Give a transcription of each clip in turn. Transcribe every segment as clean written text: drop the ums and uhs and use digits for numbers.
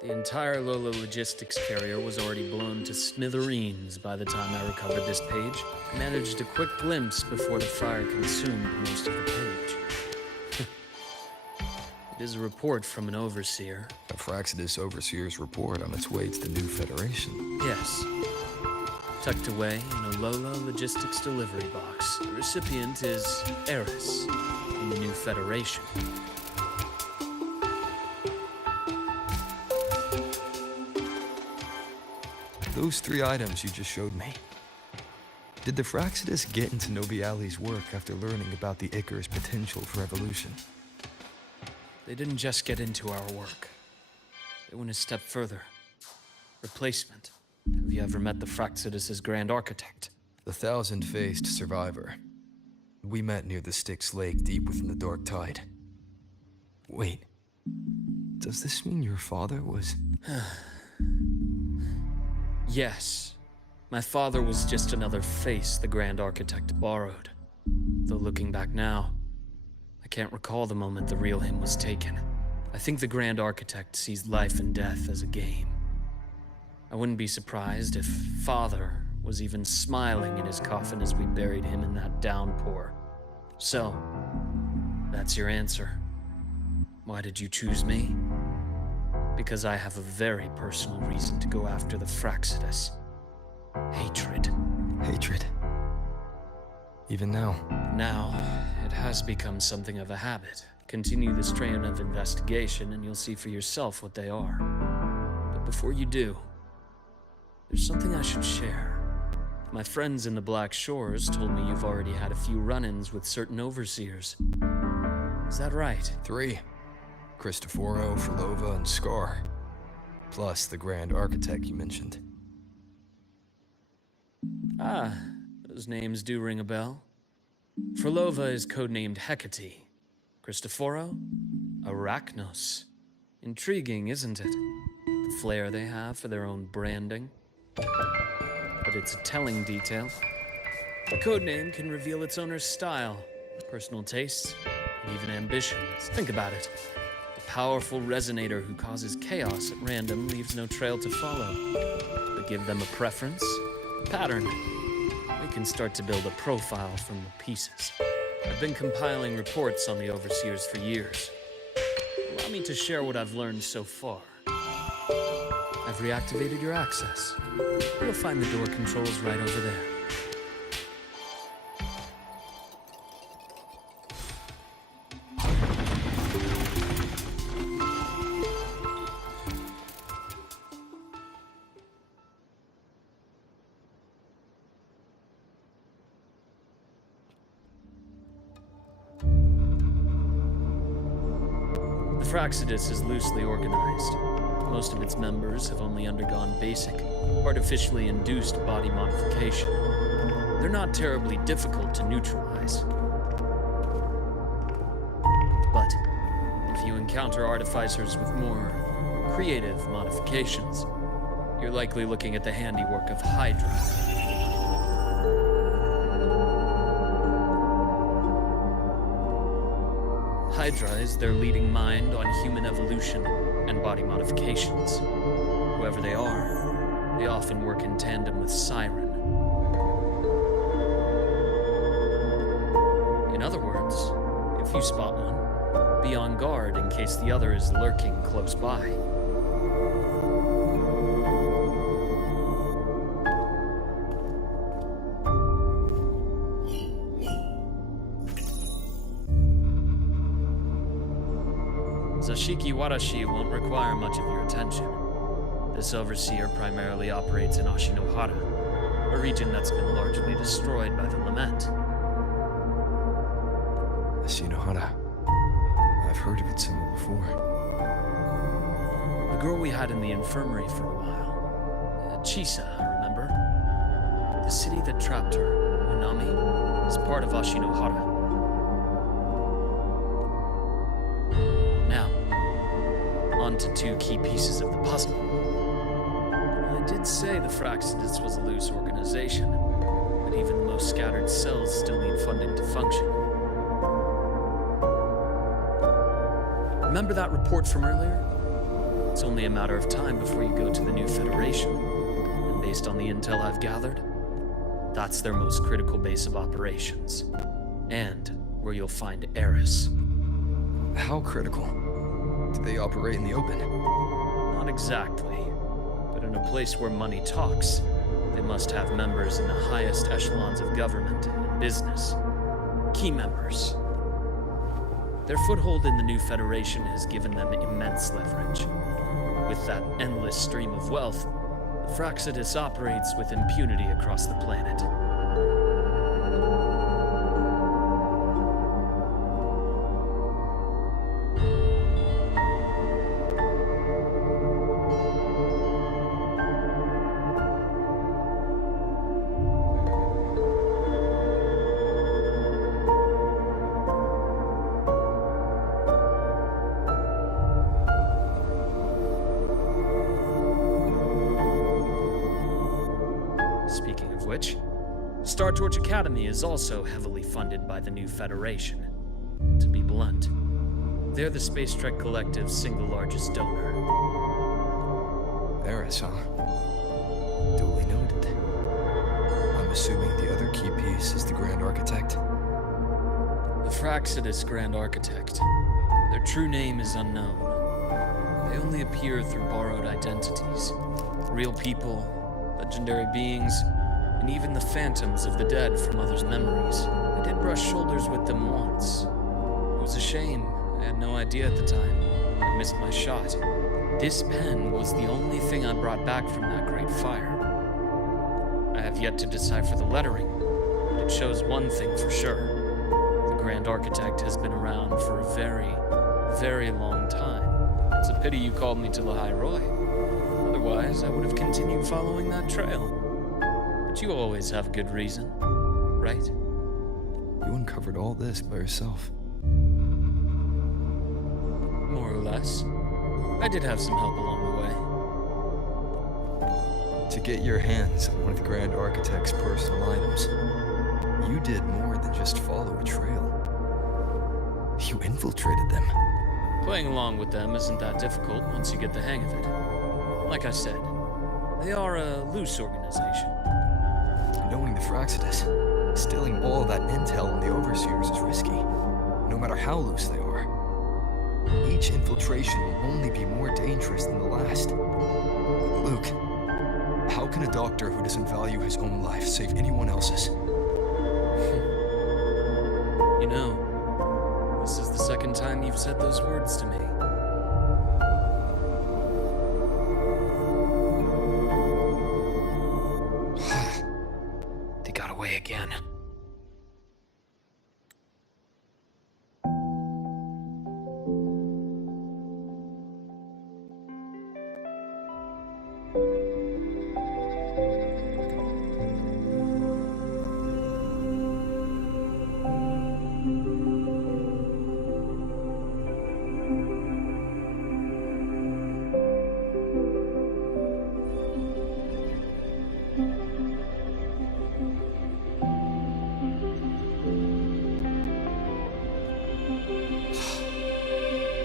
The entire Lola logistics carrier was already blown to smithereens by the time I recovered this page. I managed a quick glimpse before the fire consumed most of the page. It is a report from an overseer. A Fraxidus overseer's report on its way to the new Federation. Yes. Tucked away in a Lola logistics delivery box. The recipient is Eris in the new Federation. Those 3 items you just showed me. Did the Fraxidus get into Nobiali's work after learning about the Icarus potential for evolution? They didn't just get into our work. They went a step further. Replacement. Have you ever met the Fraxidus' Grand Architect? The thousand-faced survivor. We met near the Styx Lake deep within the Dark Tide. Wait. Does this mean your father was... Yes. My father was just another face the Grand Architect borrowed. Though looking back now, I can't recall the moment the real him was taken. I think the Grand Architect sees life and death as a game. I wouldn't be surprised if Father was even smiling in his coffin as we buried him in that downpour. So, that's your answer. Why did you choose me? Because I have a very personal reason to go after the Fraxidus. Hatred. Hatred? Even now? Now, it has become something of a habit. Continue the strain of investigation and you'll see for yourself what they are. But before you do, there's something I should share. My friends in the Black Shores told me you've already had a few run-ins with certain overseers. Is that right? 3. Cristoforo, Frolova, and Scar. Plus the Grand Architect you mentioned. Ah, those names do ring a bell. Frolova is codenamed Hecate. Cristoforo? Arachnos. Intriguing, isn't it? The flair they have for their own branding. But it's a telling detail. The codename can reveal its owner's style, personal tastes, and even ambitions. Think about it. A powerful resonator who causes chaos at random leaves no trail to follow. But give them a preference, a pattern. We can start to build a profile from the pieces. I've been compiling reports on the overseers for years. Allow me to share what I've learned so far. I've reactivated your access. You'll find the door controls right over there. The Fraxidus is loosely organized. Most of its members have only undergone basic, artificially induced body modification. They're not terribly difficult to neutralize. But if you encounter artificers with more creative modifications, you're likely looking at the handiwork of Hydra. Hydra is their leading mind on human evolution and body modifications. Whoever they are, they often work in tandem with Siren. In other words, if you spot one, be on guard in case the other is lurking close by. Zashiki Warashi won't require much of your attention. This overseer primarily operates in Ashinohara, a region that's been largely destroyed by the Lament. Ashinohara. I've heard of it somewhere before. The girl we had in the infirmary for a while. Chisa, remember? The city that trapped her, Unami, is part of Ashinohara. On to 2 key pieces of the puzzle. I did say the Fraxidus was a loose organization, but even the most scattered cells still need funding to function. Remember that report from earlier? It's only a matter of time before you go to the new Federation. And based on the intel I've gathered, that's their most critical base of operations. And where you'll find ASSUS. How critical? Do they operate in the open? Not exactly, but in a place where money talks, they must have members in the highest echelons of government and business. Key members. Their foothold in the new Federation has given them immense leverage. With that endless stream of wealth, the Fraxidus operates with impunity across the planet. Speaking of which, Star Torch Academy is also heavily funded by the new Federation. To be blunt, they're the Space Trek Collective's single largest donor. ASSUS, huh? Duly noted. I'm assuming the other key piece is the Grand Architect? The Fraxidus Grand Architect. Their true name is unknown. They only appear through borrowed identities. Real people, legendary beings, and even the phantoms of the dead from others' memories. I did brush shoulders with them once. It was a shame. I had no idea at the time. I missed my shot. This pen was the only thing I brought back from that great fire. I have yet to decipher the lettering, but it shows one thing for sure. The Grand Architect has been around for a very, very long time. It's a pity you called me to Lahai Roy. Otherwise, I would have continued following that trail. But you always have a good reason, right? You uncovered all this by yourself. More or less. I did have some help along the way. To get your hands on one of the Grand Architect's personal items, you did more than just follow a trail. You infiltrated them. Playing along with them isn't that difficult once you get the hang of it. Like I said, they are a loose organization. Knowing the Fraxidus, stealing all that intel on the Overseers is risky, no matter how loose they are. Each infiltration will only be more dangerous than the last. Luke, how can a doctor who doesn't value his own life save anyone else's? You know, this is the second time you've said those words to me. They got away again.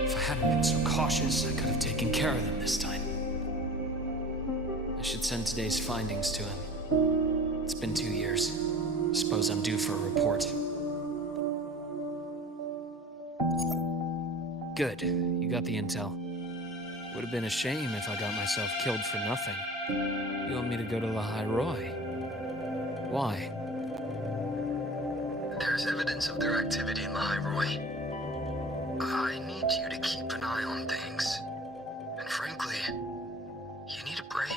If I hadn't been so cautious, I could have taken care of them this time. I should send today's findings to him. It's been 2 years. Suppose I'm due for a report. Good. You got the intel. Would have been a shame if I got myself killed for nothing. You want me to go to Lahai Roy? Why? There's evidence of their activity in Lahai Roy. I need you to keep an eye on things. And frankly, you need a break.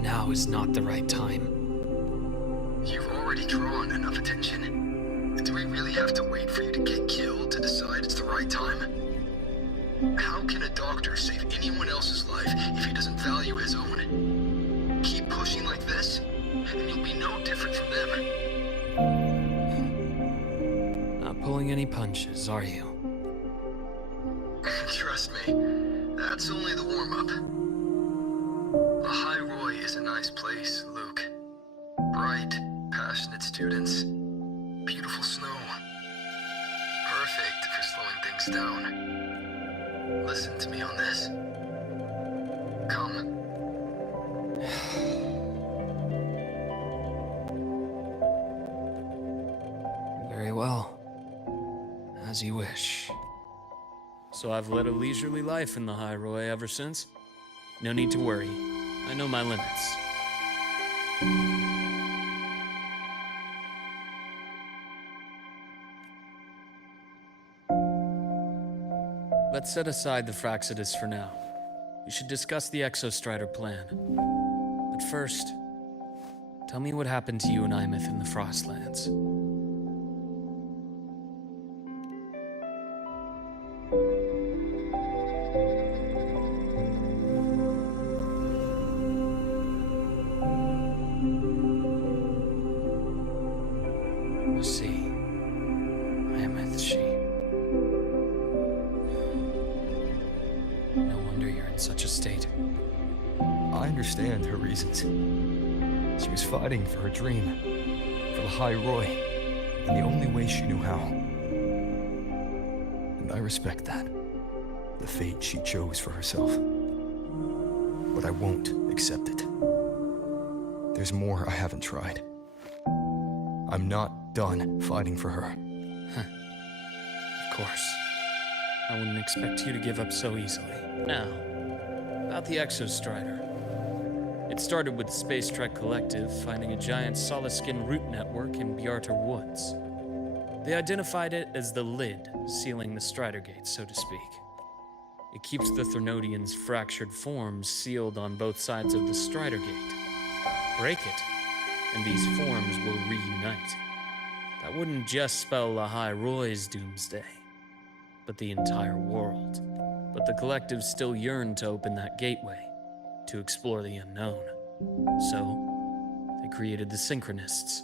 Now is not the right time. You've already drawn enough attention. Do we really have to wait for you to get killed to decide it's the right time? How can a doctor save anyone else's life if he doesn't value his own? Keep pushing like this, and you'll be no different from them. Not pulling any punches, are you? Trust me, that's only the warm-up. The High Roy is a nice place, Luke. Bright, passionate students. Beautiful snow. Perfect for slowing things down. Listen to me on this. Come. Very well. As you wish. So I've led a leisurely life in the High Roy ever since. No need to worry. I know my limits. Let's set aside the Fraxidus for now. We should discuss the Exostrider plan. But first, tell me what happened to you and Imeth in the Frostlands. I see. Imeth, she... No wonder you're in such a state. I understand her reasons. She was fighting for her dream, for the High Roy, in the only way she knew how. And I respect that, the fate she chose for herself. But I won't accept it. There's more I haven't tried. I'm not done fighting for her. Of course. I wouldn't expect you to give up so easily. Now, about the Exostrider. It started with the Space Trek Collective finding a giant solid-skin root network in Bjartar Woods. They identified it as the lid, sealing the Strider Gate, so to speak. It keeps the Thernodians' fractured forms sealed on both sides of the Strider Gate. Break it, and these forms will reunite. That wouldn't just spell the High Roy's doomsday, but the entire world. But the Collective still yearned to open that gateway, to explore the unknown. So, they created the Synchronists.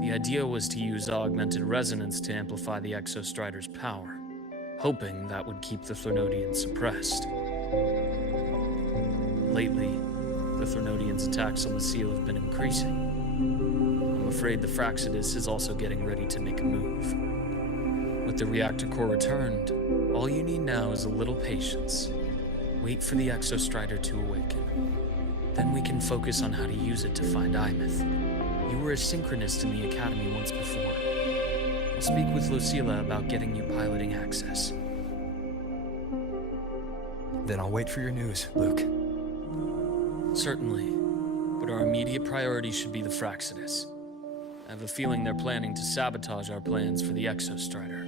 The idea was to use augmented resonance to amplify the Exostrider's power, hoping that would keep the Thernodians suppressed. Lately, the Thernodians' attacks on the seal have been increasing. I'm afraid the Fraxidus is also getting ready to make a move. With the reactor core returned, all you need now is a little patience. Wait for the Exostrider to awaken. Then we can focus on how to use it to find Imeth. You were a synchronist in the Academy once before. I'll speak with Lucilla about getting you piloting access. Then I'll wait for your news, Luke. Certainly, but our immediate priority should be the Fraxidus. I have a feeling they're planning to sabotage our plans for the Exostrider.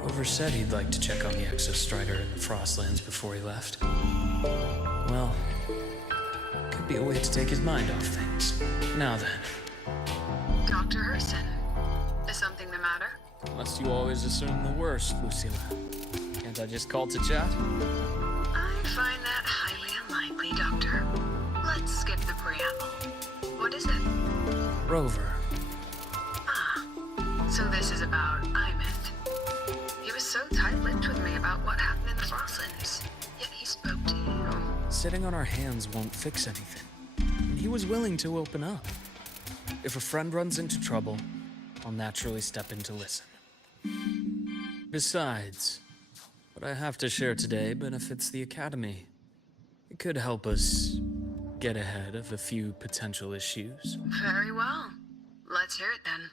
Rover said he'd like to check on the Exostrider in the Frostlands before he left. Well, could be a way to take his mind off things. Now then. Dr. Hurston, is something the matter? Unless you always assume the worst, Lucilla. Can't I just call to chat? I find that highly unlikely, Doctor. Let's skip the preamble. What is it? Rover. Ah, so this is about Imeth. He was so tight-lipped with me about what happened in the Frostlands, yet he spoke to you. Sitting on our hands won't fix anything. And he was willing to open up. If a friend runs into trouble, I'll naturally step in to listen. Besides, what I have to share today benefits the Academy. It could help us get ahead of a few potential issues. Very well. Let's hear it then.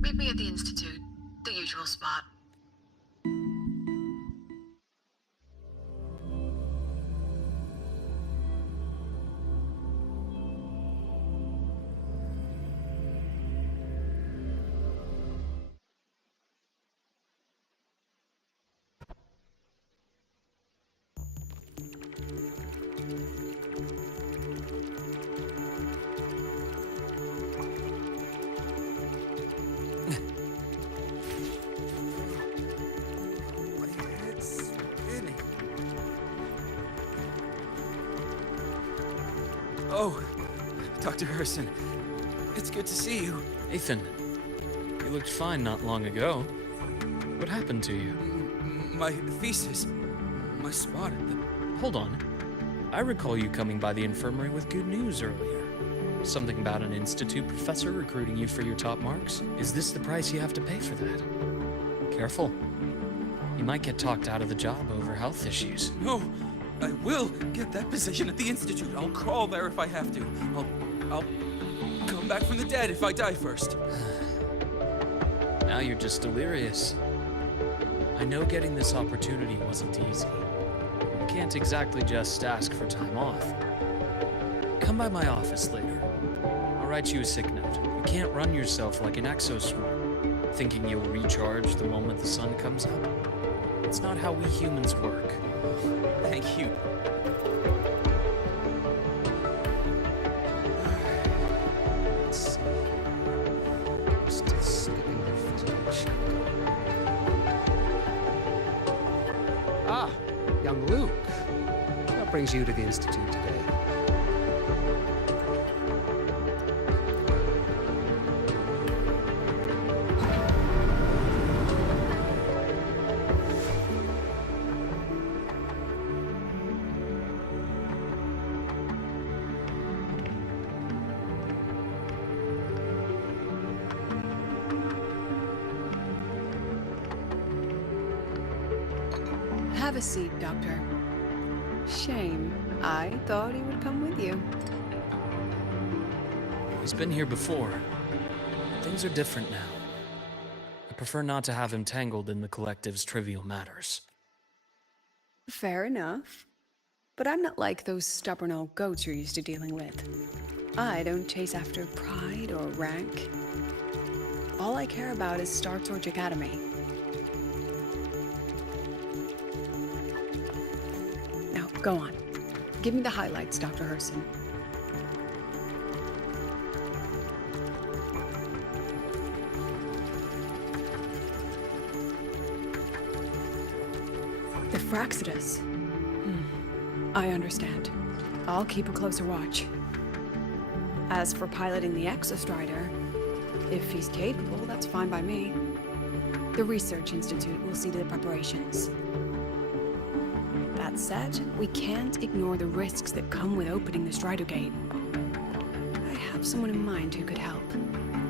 Meet me at the Institute, the usual spot. Oh, Dr. Herson. It's good to see you. Ethan, you looked fine not long ago. What happened to you? My thesis. My spot at the... Hold on. I recall you coming by the infirmary with good news earlier. Something about an institute professor recruiting you for your top marks? Is this the price you have to pay for that? Careful. You might get talked out of the job over health issues. No, I will get that position at the institute. I'll crawl there if I have to. I'll come back from the dead if I die first. Now you're just delirious. I know getting this opportunity wasn't easy. You can't exactly just ask for time off. Come by my office later. I'll write you a sick note. You can't run yourself like an exoswarm, thinking you'll recharge the moment the sun comes up. It's not how we humans work. Thank you. Let's see. Still skipping their physical check. Ah, young Luke. What brings you to the Institute today? Have a seat, Doctor. Shame. I thought he would come with you. He's been here before. Things are different now. I prefer not to have him tangled in the collective's trivial matters. Fair enough. But I'm not like those stubborn old goats you're used to dealing with. I don't chase after pride or rank. All I care about is Star Torch Academy. Now, go on. Give me the highlights, Dr. Herson. The Fraxidus. I understand. I'll keep a closer watch. As for piloting the Exostrider, if he's capable, that's fine by me. The Research Institute will see to the preparations. That said, we can't ignore the risks that come with opening the Strider Gate. I have someone in mind who could help.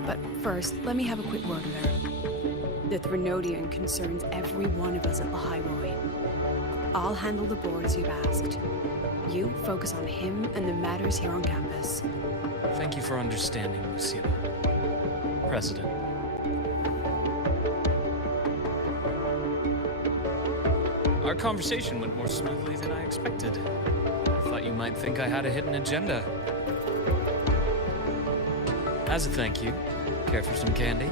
But first, let me have a quick word with her. The Threnodian concerns every one of us at Lahairoi. I'll handle the board as you've asked. You focus on him and the matters here on campus. Thank you for understanding, Lucia. President. Our conversation went more smoothly than I expected. I thought you might think I had a hidden agenda. As a thank you, care for some candy?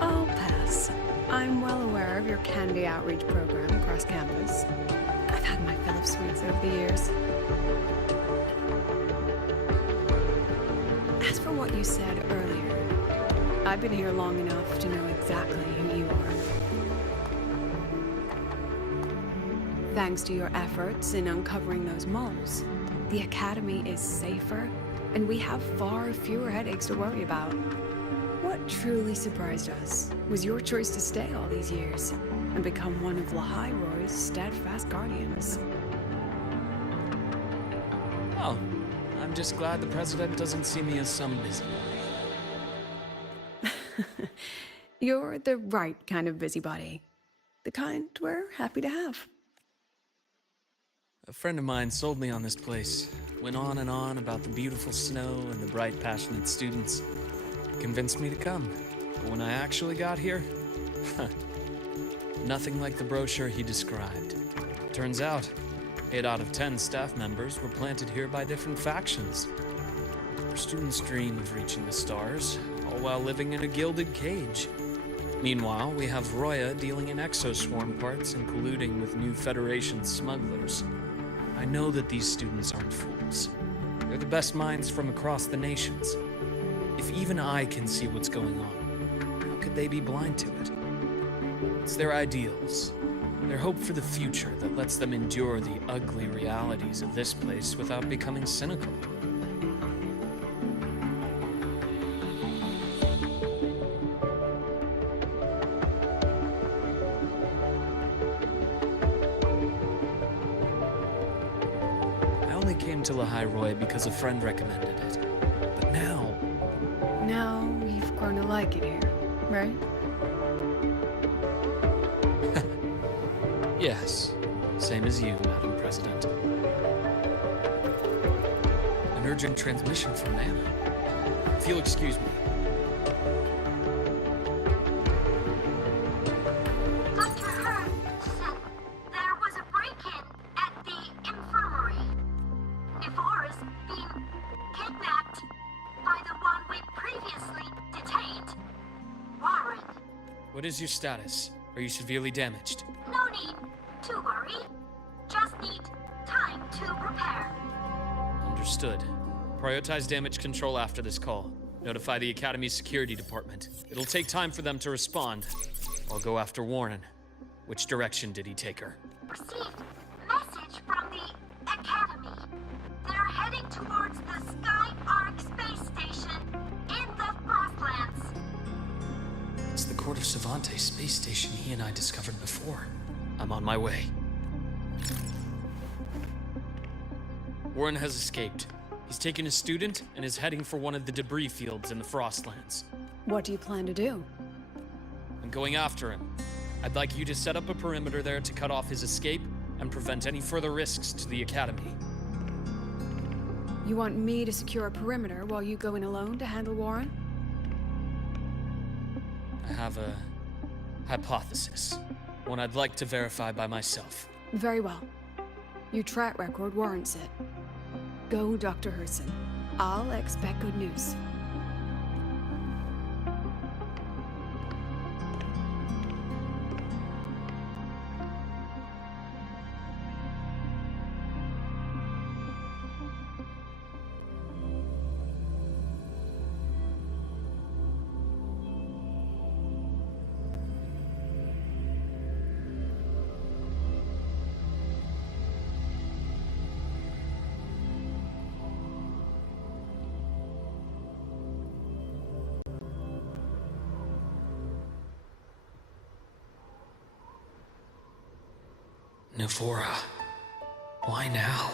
I'll pass. I'm well aware of your candy outreach program across campus. I've had my fill of sweets over the years. As for what you said earlier, I've been here long enough to know exactly who you are. Thanks to your efforts in uncovering those moles, the Academy is safer, and we have far fewer headaches to worry about. What truly surprised us was your choice to stay all these years and become one of Lahairoi's steadfast guardians. Oh, I'm just glad the President doesn't see me as some busybody. You're the right kind of busybody. The kind we're happy to have. A friend of mine sold me on this place. Went on and on about the beautiful snow and the bright, passionate students. Convinced me to come. But when I actually got here, nothing like the brochure he described. Turns out, 8 out of 10 staff members were planted here by different factions. Our students dream of reaching the stars, all while living in a gilded cage. Meanwhile, we have Roya dealing in exoswarm parts and colluding with new Federation smugglers. I know that these students aren't fools. They're the best minds from across the nations. If even I can see what's going on, how could they be blind to it? It's their ideals, Their hope for the future that lets them endure the ugly realities of this place without becoming cynical. I only came to Lahai because a friend recommended it. But now, Now you've grown to like it here, right? yes, same as you, Madam President. An urgent transmission from Nana. If you'll excuse me. Dr. Hurd said there was a break-in at the infirmary. Nevora's been kidnapped by the one we previously detained, Warren. What is your status? Are you severely damaged? No need to worry. Just need time to prepare. Understood. Prioritize damage control after this call. Notify the Academy's security department. It'll take time for them to respond. I'll go after Warren. Which direction did he take her? Received message from the Academy. They're heading towards the Sky Arc space station in the Frostlands. It's the Court of Savante space station he and I discovered before. I'm on my way. Warren has escaped. He's taken a student and is heading for one of the debris fields in the Frostlands. What do you plan to do? I'm going after him. I'd like you to set up a perimeter there to cut off his escape and prevent any further risks to the Academy. You want me to secure a perimeter while you go in alone to handle Warren? I have a hypothesis. One I'd like to verify by myself. Very well. Your track record warrants it. Go, Dr. Herson. I'll expect good news. Nevora, why now?